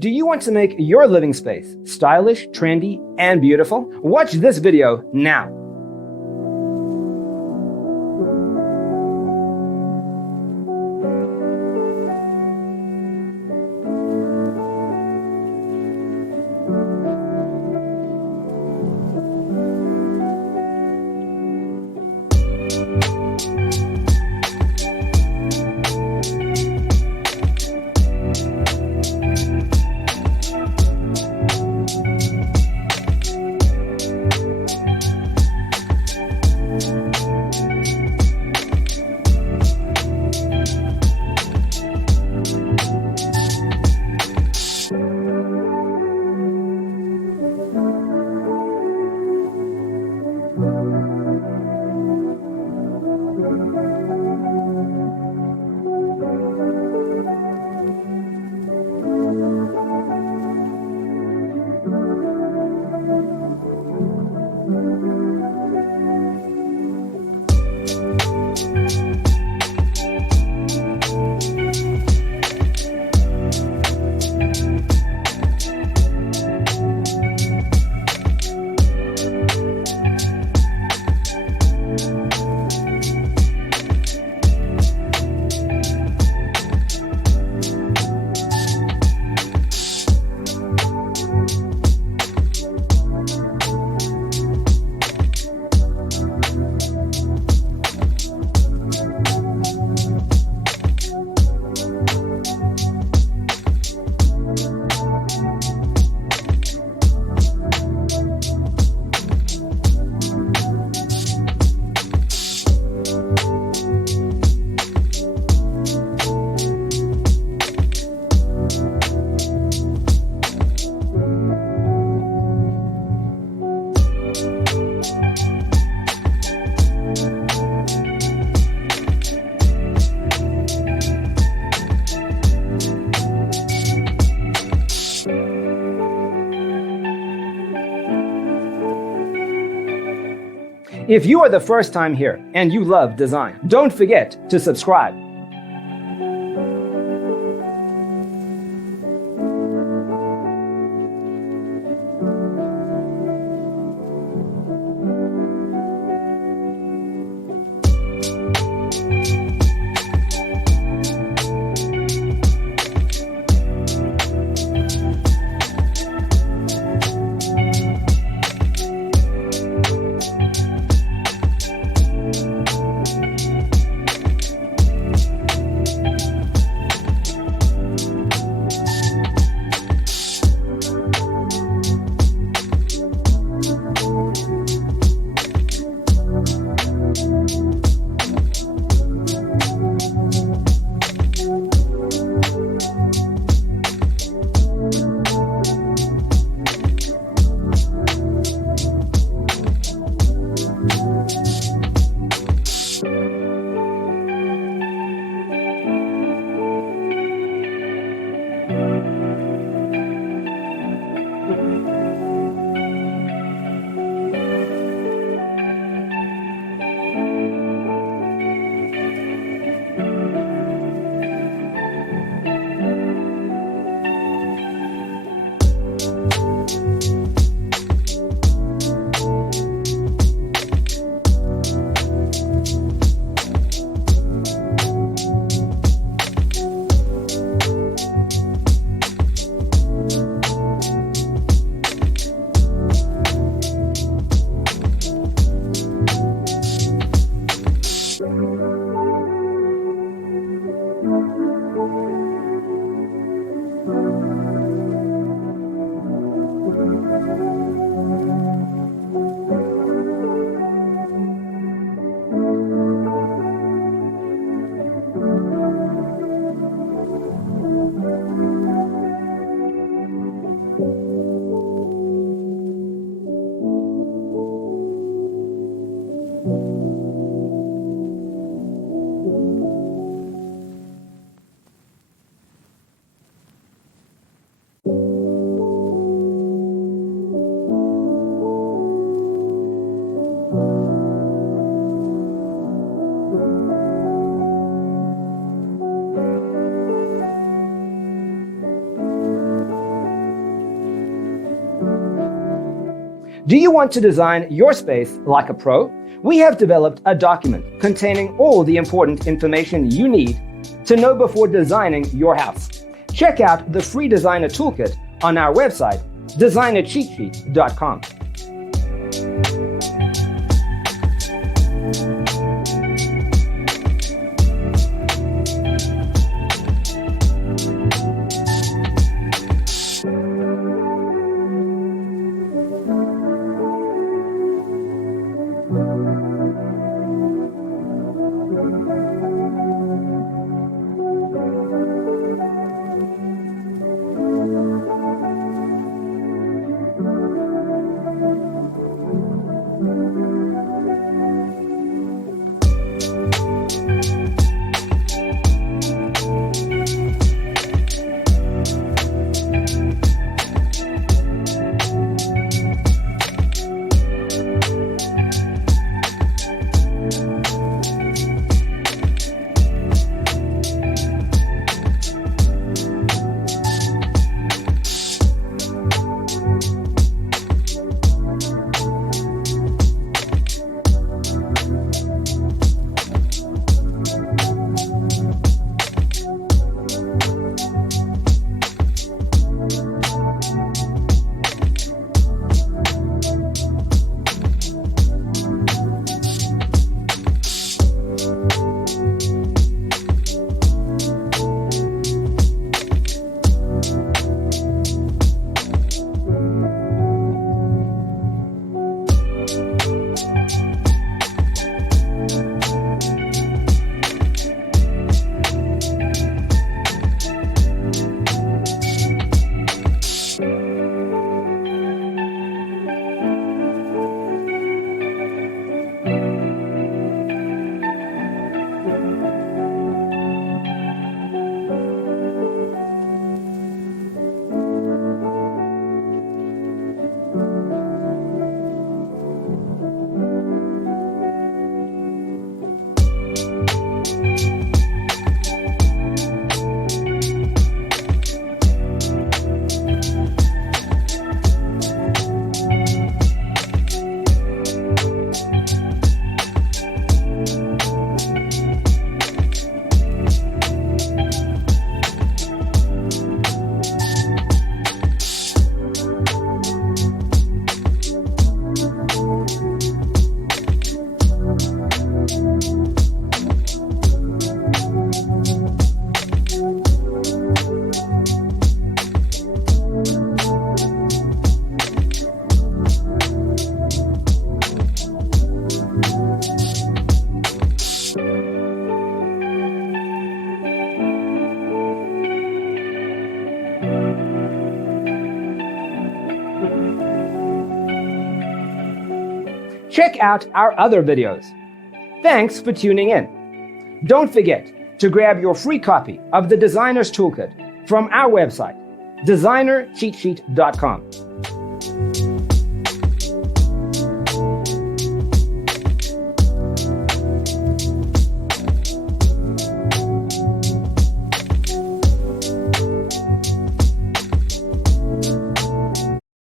Do you want to make your living space stylish, trendy, and beautiful? Watch this video now. If you are the first time here and you love design, don't forget to subscribe. Do you want to design your space like a pro? We have developed a document containing all the important information you need to know before designing your house. Check out the free designer toolkit on our website, designercheatsheet.com. Check out our other videos. Thanks for tuning in. Don't forget to grab your free copy of the Designer's Toolkit from our website, designercheatsheet.com.